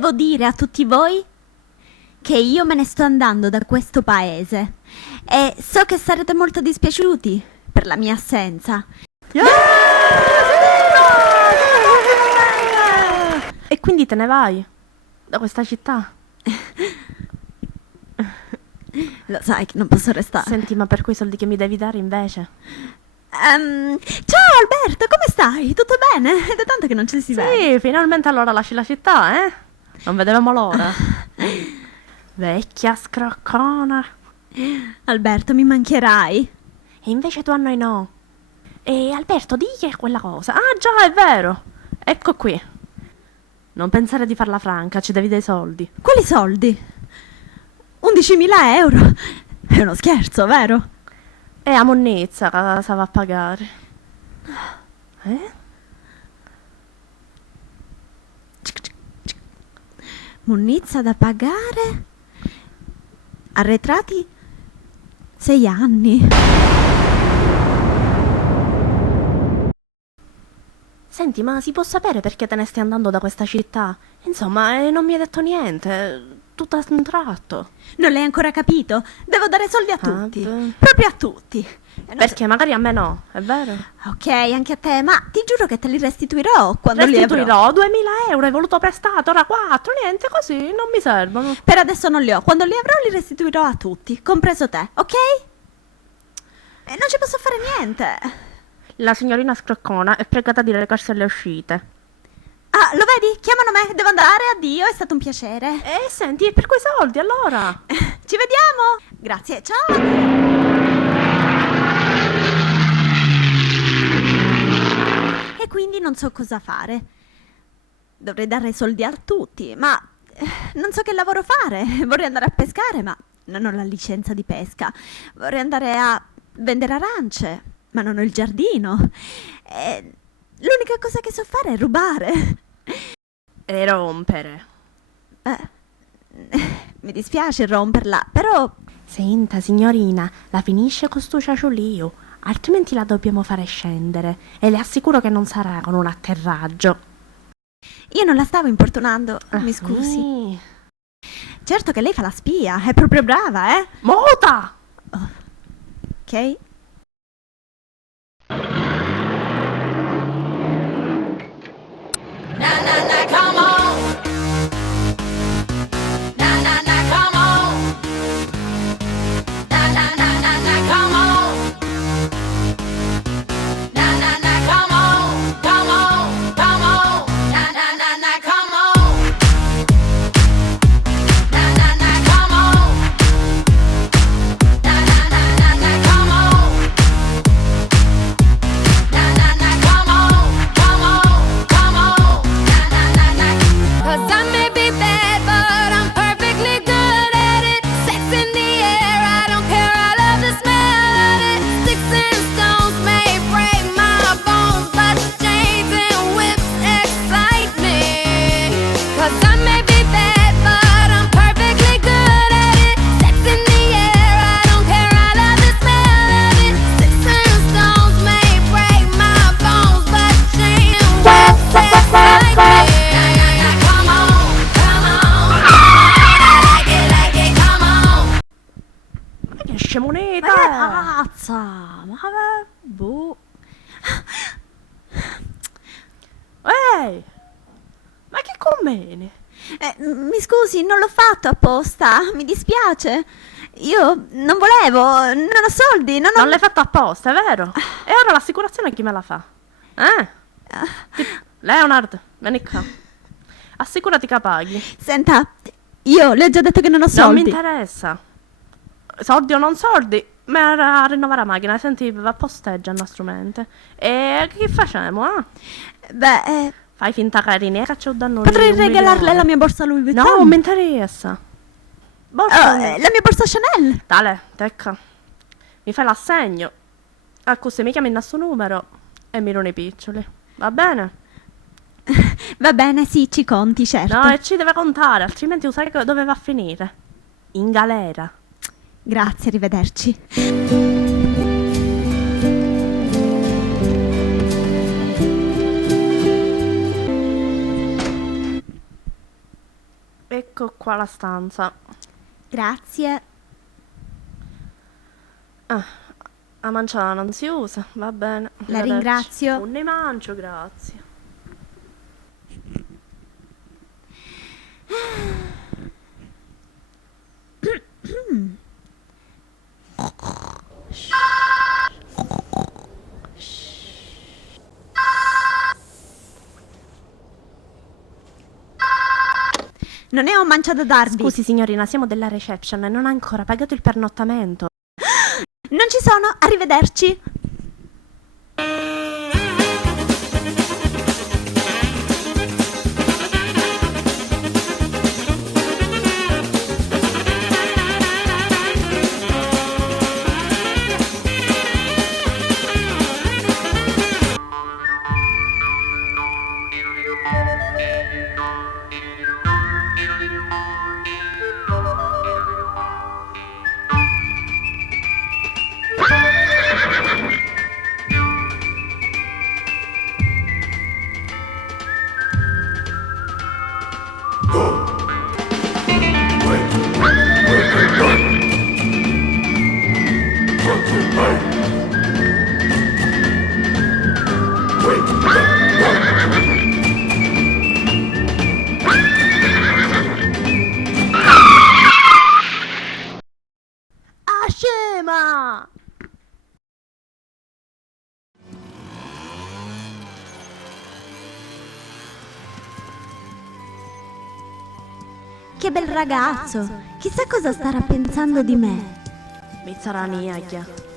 Devo dire a tutti voi che io me ne sto andando da questo paese e so che sarete molto dispiaciuti per la mia assenza. E quindi te ne vai da questa città? Lo sai che non posso restare. Senti, ma per quei soldi che mi devi dare invece? Ciao Alberto, come stai? Tutto bene? È da tanto che non ci si vede. Sì, finalmente allora lasci la città, eh? Non vedevamo l'ora. Vecchia scroccona. Alberto, mi mancherai. E invece tu a noi no. E Alberto, di che è quella cosa? Ah già, è vero. Ecco qui. Non pensare di farla franca, ci devi dei soldi. Quali soldi? 11.000 euro? È uno scherzo, vero? E a monnezza cosa va a pagare? Munnizza da pagare? Arretrati 6 anni. Senti, ma si può sapere perché te ne stai andando da questa città? Insomma, non mi hai detto niente. Tutto a un tratto. Non l'hai ancora capito? Devo dare soldi a tutti. beh. Proprio a tutti. E non Perché magari a me no, è vero? Ok, anche a te, ma ti giuro che te li restituirò quando li avrò. Restituirò 2.000 euro, hai voluto prestato, ora 4, niente così, non mi servono. Per adesso non li ho. Quando li avrò li restituirò a tutti, compreso te, ok? E non ci posso fare niente. La signorina Scroccona è pregata di recarsi alle uscite. Ah, lo vedi? Chiamano me, devo andare, addio, è stato un piacere. Senti, e per quei soldi allora? Ci vediamo. Grazie, ciao. E quindi non so cosa fare. Dovrei dare soldi a tutti, ma non so che lavoro fare. Vorrei andare a pescare, ma non ho la licenza di pesca. Vorrei andare a vendere arance, ma non ho il giardino. E l'unica cosa che so fare è rubare. E rompere. Mi dispiace romperla, però Senta, signorina, la finisce con sto ciaciolio, altrimenti la dobbiamo fare scendere. E le assicuro che non sarà con un atterraggio. io non la stavo importunando, mi scusi. Mm. Certo che lei fa la spia, è proprio brava, eh? Mota! Ok? Come on. Na na na, come on. Na na na na na, come on. Na na na, come on, come on, come on. Na na na na, come on. Na na na, come on. Na na na na na, come on. Na na na, come on, come on, come on. Na na na na. 'Cause I may be bad, but I'm perfectly good at it. Sex in the air, I don't care, I love the smell of it. Sticks and stones may break my bones, but chains and whips excite me. 'Cause I may be bad, but I'm perfectly good at it. Sex in the air, I don't care, I love the smell of it. Sticks and stones may break my bones, but chains and whips excite me. Come on, come on, I like it, come on. Ma che scemoneta! Ma che pazza! Ma boh. Ehi! Ma che commeni? Mi scusi, non l'ho fatto apposta, mi dispiace. Io non volevo, non ho soldi, non ho... Non l'hai fatto apposta, è vero? E ora l'assicurazione chi me la fa? Leonard, vieni qua. Assicurati che paghi. Senta, io le ho già detto che non ho Non mi soldi. interessa. Soldi o non soldi, ma a rinnovare la macchina, senti, va a posteggio il nostro mente. E che facciamo, Beh, Fai finta carini, che c'ho danno potrei un regalarle milione. la mia borsa Louis Vuitton. No, non mi interessa. Borsa. La mia borsa Chanel. Tale, tecca. Mi fai l'assegno. A così mi chiami in questo numero e mi roni i piccioli. Va bene? Va bene, sì, ci conti, certo. No, e ci deve contare, altrimenti sai dove va a finire? In galera. Grazie, arrivederci. Ecco qua la stanza. Grazie. La manciata non si usa, va bene. La Arrivederci. ringrazio. Non ne mangio, grazie. Non ne ho mangiato da darvi. Scusi signorina, siamo della reception e non ha ancora pagato il pernottamento. Non ci sono, arrivederci. Ah, scema! Che bel ragazzo. Chissà cosa starà pensando di me. Mi sarà niaglia.